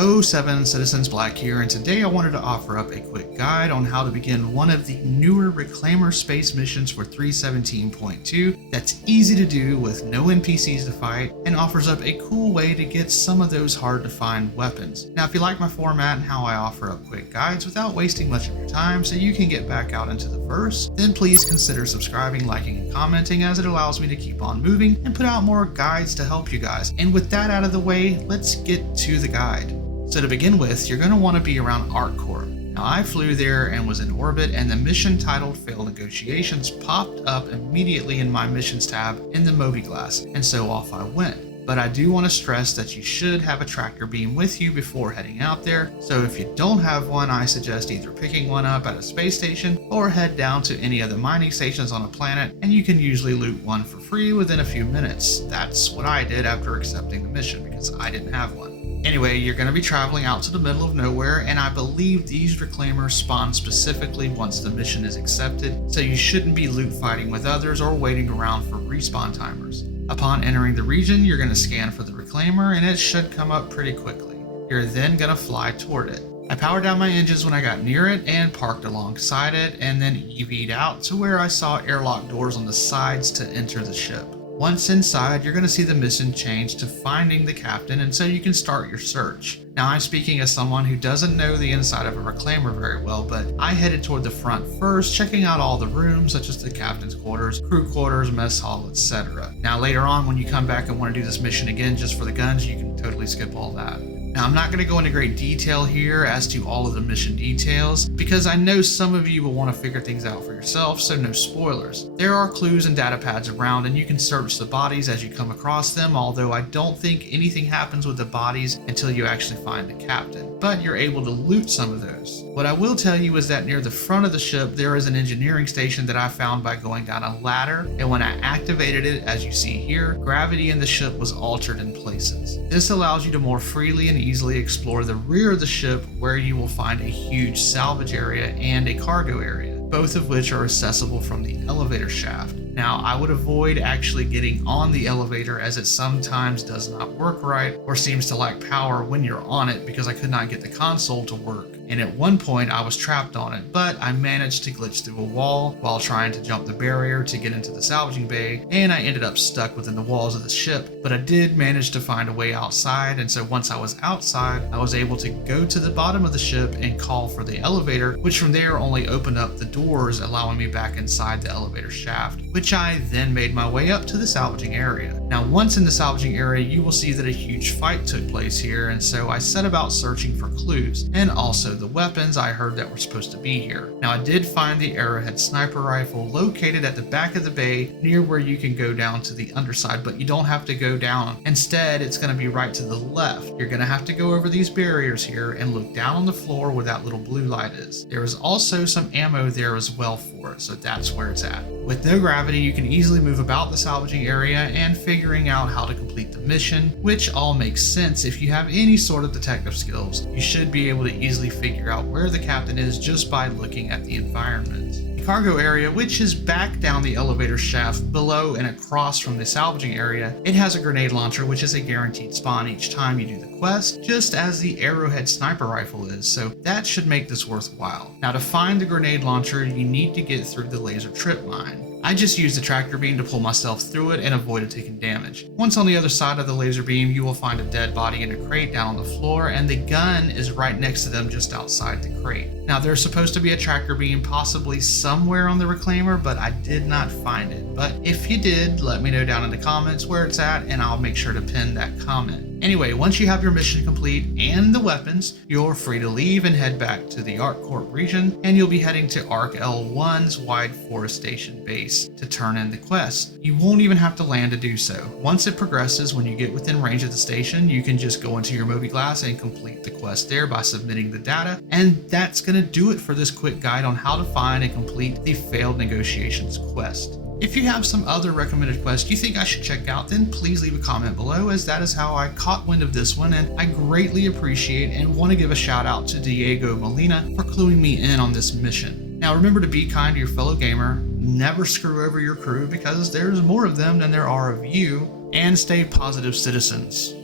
Oh, 7 Citizens Black here, and today I wanted to offer up a quick guide on how to begin one of the newer Reclaimer space missions for 317.2 that's easy to do with no NPCs to fight and offers up a cool way to get some of those hard to find weapons. Now, if you like my format and how I offer up quick guides without wasting much of your time so you can get back out into the verse, then please consider subscribing, liking, and commenting, as it allows me to keep on moving and put out more guides to help you guys. And with that out of the way, let's get to the guide. So to begin with, you're going to want to be around ArcCorp. Now, I flew there and was in orbit, and the mission titled Failed Negotiations popped up immediately in my missions tab in the mobiGlas, and so off I went. But I do want to stress that you should have a tractor beam with you before heading out there, so if you don't have one, I suggest either picking one up at a space station or head down to any of the mining stations on a planet, and you can usually loot one for free within a few minutes. That's what I did after accepting the mission, because I didn't have one. Anyway, you're going to be traveling out to the middle of nowhere, and I believe these Reclaimers spawn specifically once the mission is accepted, so you shouldn't be loot fighting with others or waiting around for respawn timers. Upon entering the region, you're going to scan for the Reclaimer, and it should come up pretty quickly. You're then going to fly toward it. I powered down my engines when I got near it and parked alongside it, and then EV'd out to where I saw airlock doors on the sides to enter the ship. Once inside, you're going to see the mission change to finding the captain, and so you can start your search. Now, I'm speaking as someone who doesn't know the inside of a Reclaimer very well, but I headed toward the front first, checking out all the rooms such as the captain's quarters, crew quarters, mess hall, etc. Now, later on when you come back and want to do this mission again just for the guns, you can totally skip all that. Now, I'm not going to go into great detail here as to all of the mission details, because I know some of you will want to figure things out for yourself, so no spoilers. There are clues and data pads around, and you can search the bodies as you come across them, although I don't think anything happens with the bodies until you actually find the captain, but you're able to loot some of those. What I will tell you is that near the front of the ship there is an engineering station that I found by going down a ladder, and when I activated it, as you see here, gravity in the ship was altered in places. This allows you to more freely and easily explore the rear of the ship, where you will find a huge salvage area and a cargo area, both of which are accessible from the elevator shaft. Now, I would avoid actually getting on the elevator, as it sometimes does not work right or seems to lack power when you're on it, because I could not get the console to work. And at one point I was trapped on it, but I managed to glitch through a wall while trying to jump the barrier to get into the salvaging bay, and I ended up stuck within the walls of the ship. But I did manage to find a way outside, and so once I was outside, I was able to go to the bottom of the ship and call for the elevator, which from there only opened up the doors, allowing me back inside the elevator shaft, which I then made my way up to the salvaging area. Now, once in the salvaging area, you will see that a huge fight took place here, and so I set about searching for clues, and also the weapons I heard that were supposed to be here. Now, I did find the arrowhead sniper rifle located at the back of the bay near where you can go down to the underside, but you don't have to go down. Instead, it's going to be right to the left. You're going to have to go over these barriers here and look down on the floor where that little blue light is. There is also some ammo there as well for it, so that's where it's at. With no gravity, you can easily move about the salvaging area and figuring out how to complete the mission, which all makes sense. If you have any sort of detective skills, you should be able to easily figure out where the captain is just by looking at the environment. The cargo area, which is back down the elevator shaft below and across from the salvaging area, it has a grenade launcher, which is a guaranteed spawn each time you do the quest, just as the arrowhead sniper rifle is, so that should make this worthwhile. Now, to find the grenade launcher, you need to get through the laser trip mine. I just used the tractor beam to pull myself through it and avoided taking damage. Once on the other side of the laser beam, you will find a dead body in a crate down on the floor, and the gun is right next to them just outside the crate. Now, there's supposed to be a tractor beam possibly somewhere on the Reclaimer, but I did not find it. But if you did, let me know down in the comments where it's at, and I'll make sure to pin that comment. Anyway, once you have your mission complete and the weapons, you're free to leave and head back to the ArcCorp region, and you'll be heading to Arc L1's Wide Forestation base to turn in the quest. You won't even have to land to do so. Once it progresses, when you get within range of the station, you can just go into your mobiGlas and complete the quest there by submitting the data, and that's going to do it for this quick guide on how to find and complete the Failed Negotiations quest. If you have some other recommended quests you think I should check out, then please leave a comment below, as that is how I caught wind of this one, and I greatly appreciate and want to give a shout out to Diego Molina for cluing me in on this mission. Now, remember to be kind to your fellow gamer, never screw over your crew, because there's more of them than there are of you, and stay positive citizens.